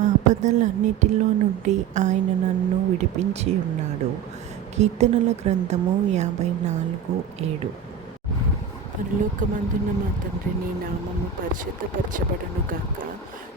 ఆపదలన్నిటిలో నుండి ఆయన నన్ను విడిపించి ఉన్నాడు. కీర్తనల గ్రంథము యాభై నాలుగు ఏడు. పరలోకమందున్న మా తండ్రిని నామము పరిశుద్ధపరచబడను గాక